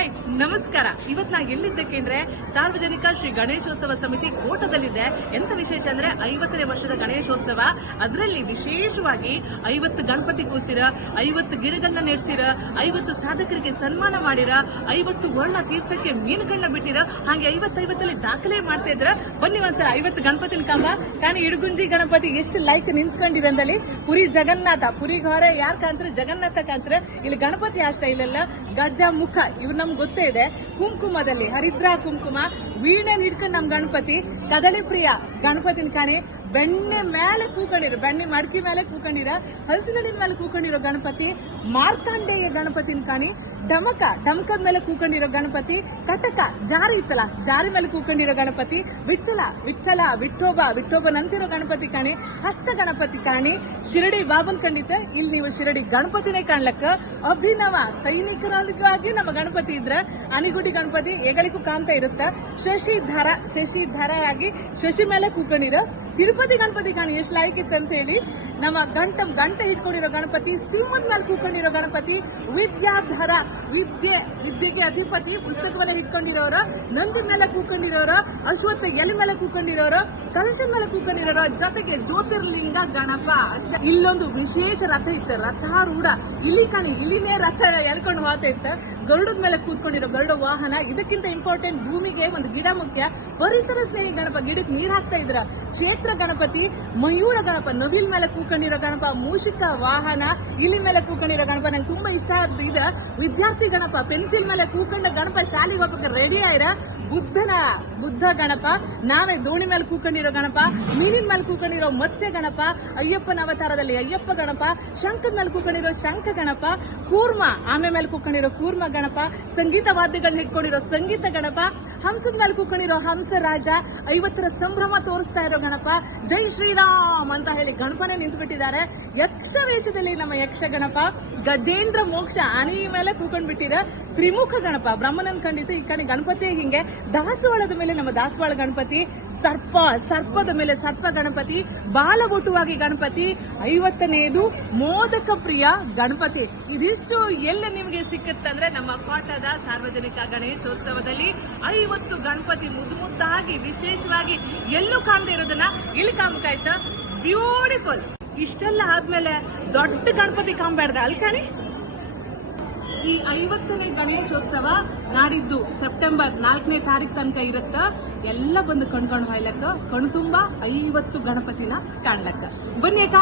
Right, ನಮಸ್ಕಾರ. ಇವತ್ತು ನಾ ಎಲ್ಲಿದ್ದಕ್ಕೆ ಅಂದ್ರೆ ಸಾರ್ವಜನಿಕ ಶ್ರೀ ಗಣೇಶೋತ್ಸವ ಸಮಿತಿ ಕೋಟದಲ್ಲಿದೆ. ಎಂತ ವಿಶೇಷ ಅಂದ್ರೆ 50ನೇ ವರ್ಷದ ಗಣೇಶೋತ್ಸವ. ಅದರಲ್ಲಿ ವಿಶೇಷವಾಗಿ 50 ಗಣಪತಿ ಕೂಸಿರ, 50 ಗಿಡಗಳನ್ನ ನೆಡ್ಸಿರ, 50 ಸಾಧಕರಿಗೆ ಸನ್ಮಾನ ಮಾಡಿರ, 50 ವರ್ಣ ತೀರ್ಥಕ್ಕೆ ಮೀನುಗಳನ್ನ ಬಿಟ್ಟಿರ. ಹಾಗೆ 50 ದಾಖಲೆ ಮಾಡ್ತಾ ಇದ್ರ. ಬನ್ನಿ ಒಂದ್ಸಲ 50 ಗಣಪತಿನ ಕಂಬ ಕಾಣಿ. ಇಡಗುಂಜಿ ಗಣಪತಿ ಎಷ್ಟು ಲೈಕ್ ನಿಂತ್ಕೊಂಡಿರಂದಲ್ಲಿ ಪುರಿ ಜಗನ್ನಾಥ, ಪುರಿ ಹೊರ ಯಾರ್ ಕಾಂತಾರೆ? ಜಗನ್ನಾಥ ಕಾಂತಾರೆ. ಇಲ್ಲಿ ಗಣಪತಿ ಆ ಸ್ಟೈಲ್ ಅಲ್ಲ, ಗಜ ಮುಖ ಇವ್ರು ನಮ್ಗೆ ಗೊತ್ತೇ ಇದೆ. ಕುಂಕುಮದಲ್ಲಿ ಹರಿದ್ರ ಕುಂಕುಮ, ವೀಣೆ ಹಿಡ್ಕೊಂಡು ನಮ್ ಗಣಪತಿ. ಕದಳಿ ಪ್ರಿಯ ಗಣಪತಿನ ಕಾಣಿ. ಬೆಣ್ಣೆ ಮೇಲೆ ಕೂಕೊಂಡಿರೋ, ಬೆಣ್ಣೆ ಮಡಕಿ ಮೇಲೆ ಕೂಕೊಂಡಿರ, ಹಲಸಿನ ಮೇಲೆ ಕೂಕೊಂಡಿರೋ ಗಣಪತಿ. ಮಾರ್ಕಾಂಡೇಯ ಗಣಪತಿನ ಕಾಣಿ. ಡಮಕದ ಮೇಲೆ ಕೂಕೊಂಡಿರೋ ಗಣಪತಿ. ಕಟಕ ಜಾರಿ ಇತ್ತಲ್ಲ, ಜಾರಿ ಮೇಲೆ ಕೂಕೊಂಡಿರೋ ಗಣಪತಿ. ವಿಠ್ಠಲ ವಿಠೋಬನಂತಿರೋ ಗಣಪತಿ ಕಾಣಿ. ಹಸ್ತ ಗಣಪತಿ ಕಾಣಿ. ಶಿರಡಿ ಬಾಬನ್ ಖಂಡಿತ. ಇಲ್ಲಿ ನೀವು ಶಿರಡಿ ಗಣಪತಿನೇ ಕಾಣ್ಲಕ್ಕ ಅಭಿನವ ಸೈನಿಕರಾಗಿ ನಮ್ಮ ಗಣಪತಿ ಇದ್ರ ಅನಿಗುಡಿ ಗಣಪತಿ ಎಗಳಿಗೂ ಕಾಣ್ತಾ ಇರುತ್ತ. ಶಶಿಧರ ಆಗಿ ಶಶಿ ಮೇಲೆ ಕೂಕೊಂಡಿರೋ ತಿರುಪತಿ ಗಣಪತಿ ಕಾಣಿ. ಎಷ್ಟು ಲಾಯ್ಕ್ ಇತ್ತು ಅಂತ ಹೇಳಿ. ನಮ್ಮ ಗಂಟೆ ಹಿಡ್ಕೊಂಡಿರೋ ಗಣಪತಿ. ಸಿಂಹದ ಮೇಲೆ ಕೂಕೊಂಡಿರೋ ಗಣಪತಿ. ವಿದ್ಯಾಧರ, ವಿದ್ಯೆಗೆ ಅಧಿಪತಿ. ಪುಸ್ತಕ ಮೇಲೆ ಹಿಡ್ಕೊಂಡಿರೋರು, ನಂದಿ ಮೇಲೆ ಕೂಕೊಂಡಿರೋರು, ಅಶ್ವತ್ಥ ಎಲೆ ಮೇಲೆ ಕೂಕೊಂಡಿರೋರು, ಕಲಶದ ಮೇಲೆ ಕೂಕೊಂಡಿರೋರು, ಜೊತೆಗೆ ಜ್ಯೋತಿರ್ಲಿಂಗ ಗಣಪ. ಇಲ್ಲೊಂದು ವಿಶೇಷ ರಥ ಇತ್ತು, ರಥಾರೂಢ. ಇಲ್ಲಿ ಕಾಣಿ, ಇಲ್ಲಿನೇ ರಥ ಎಳ್ಕೊಂಡು ಹೋಗ್ತಾ ಇತ್ತು. ಗರುಡದ ಮೇಲೆ ಕೂತ್ಕೊಂಡಿರೋ ಗರುಡ ವಾಹನ. ಇದಕ್ಕಿಂತ ಇಂಪಾರ್ಟೆಂಟ್, ಭೂಮಿಗೆ ಒಂದು ಗಿಡ ಮುಖ್ಯ. ಪರಿಸರ ಸ್ನೇಹಿ ಗಣಪ, ಗಿಡಕ್ಕೆ ನೀರ್ ಹಾಕ್ತಾ ಇದ್ರ. ಕ್ಷೇತ್ರ ಗಣಪತಿ. ಮಯೂರ ಗಣಪ, ನವಿಲ್ ಮೇಲೆ ಕೂಕೊಂಡಿರೋ ಗಣಪ. ಮೂಷಿಕ ವಾಹನ, ಇಲಿ ಮೇಲೆ ಕೂಕೊಂಡಿರೋ ಗಣಪ. ನಂಗೆ ತುಂಬಾ ಇಷ್ಟ ಆದ ಇದು ವಿದ್ಯಾರ್ಥಿ ಗಣಪ. ಪೆನ್ಸಿಲ್ ಮೇಲೆ ಕೂಕೊಂಡ ಗಣಪ ಶಾಲೆಗೆ ಹೋಗ್ಬೇಕು ರೆಡಿ ಆಯ್ರ. ಬುದ್ಧ ಗಣಪ. ನಾವೇ ದೋಣಿ ಮೇಲೆ ಕೂಕೊಂಡಿರೋ ಗಣಪ. ಮೀನಿನ ಮೇಲೆ ಕೂಕೊಂಡಿರೋ ಮತ್ಸ್ಯ ಗಣಪ. ಅಯ್ಯಪ್ಪನ ಅವತಾರದಲ್ಲಿ ಅಯ್ಯಪ್ಪ ಗಣಪ. ಶಂಖದ ಮೇಲೆ ಕೂಕೊಂಡಿರೋ ಶಂಖ ಗಣಪ. ಕೂರ್ಮ, ಆಮೆ ಮೇಲೆ ಕೂಕೊಂಡಿರೋ ಕೂರ್ಮ ಗಣಪ. ಸಂಗೀತ ವಾದ್ಯಗಳನ್ನ ಇಟ್ಕೊಂಡಿರೋ ಸಂಗೀತ ಗಣಪ. ಹಂಸದ ಮೇಲೆ ಕೂಕೊಂಡಿರೋ ಹಂಸ ರಾಜ. 50ರ ಸಂಭ್ರಮ ತೋರಿಸ್ತಾ ಇರೋ ಗಣಪ. ಜೈ ಶ್ರೀರಾಮ್ ಅಂತ ಹೇಳಿ ಗಣಪನೇ ನಿಂತು ಬಿಟ್ಟಿದ್ದಾರೆ. ಯಕ್ಷ ವೇಷದಲ್ಲಿ ನಮ್ಮ ಯಕ್ಷ ಗಣಪ. ಗಜೇಂದ್ರ ಮೋಕ್ಷ, ಆನೆಯ ಮೇಲೆ ಕೂಕೊಂಡ್ಬಿಟ್ಟಿರ. ತ್ರಿಮುಖ ಗಣಪ, ಬ್ರಹ್ಮನನ್ ಖಂಡಿತ. ಈ ಕಡೆ ಗಣಪತಿ ಹಿಂಗೆ. ದಾಸವಾಳದ ಮೇಲೆ ನಮ್ಮ ದಾಸವಾಳ ಗಣಪತಿ. ಸರ್ಪದ ಮೇಲೆ ಸರ್ಪ ಗಣಪತಿ. ಬಾಲಬೊಟುವಾಗಿ ಗಣಪತಿ. 50ನೇದು ಮೋದಕ ಪ್ರಿಯ ಗಣಪತಿ. ಇದಿಷ್ಟು ಎಲ್ಲಿ ನಿಮಗೆ ಸಿಕ್ಕತ್ತಂದ್ರೆ ನಮ್ಮ ಕೋಟದ ಸಾರ್ವಜನಿಕ ಗಣೇಶೋತ್ಸವದಲ್ಲಿ 50 ಗಣಪತಿ ಮುದ್ದಾಗಿ ವಿಶೇಷವಾಗಿ ಎಲ್ಲೂ ಕಾಣದೇ ಇರೋದನ್ನ ಇಲ್ಲಿ ಕಾಮಕಾಯ್ತು. ಬ್ಯೂಟಿಫುಲ್. ಇಷ್ಟೆಲ್ಲ ಆದ್ಮೇಲೆ ದೊಡ್ಡ ಗಣಪತಿ ಕಾಂಬೇಡ್ದ ಅಲ್ಕಾಣಿ. ಈ 50ನೇ ಗಣೇಶೋತ್ಸವ ನಾಡಿದ್ದು ಸೆಪ್ಟೆಂಬರ್ 4ನೇ ತಾರೀಕು ತನಕ ಇರುತ್ತ. ಎಲ್ಲ ಬಂದು ಕಣ್ಕೊಂಡು ಹೋಯ್ಲಕ್ಕ, ಕಣ್ ತುಂಬಾ 50 ಗಣಪತಿನ ಕಾಣ್ಲಕ್ಕ. ಬನ್ನಿ ಅಕ್ಕ.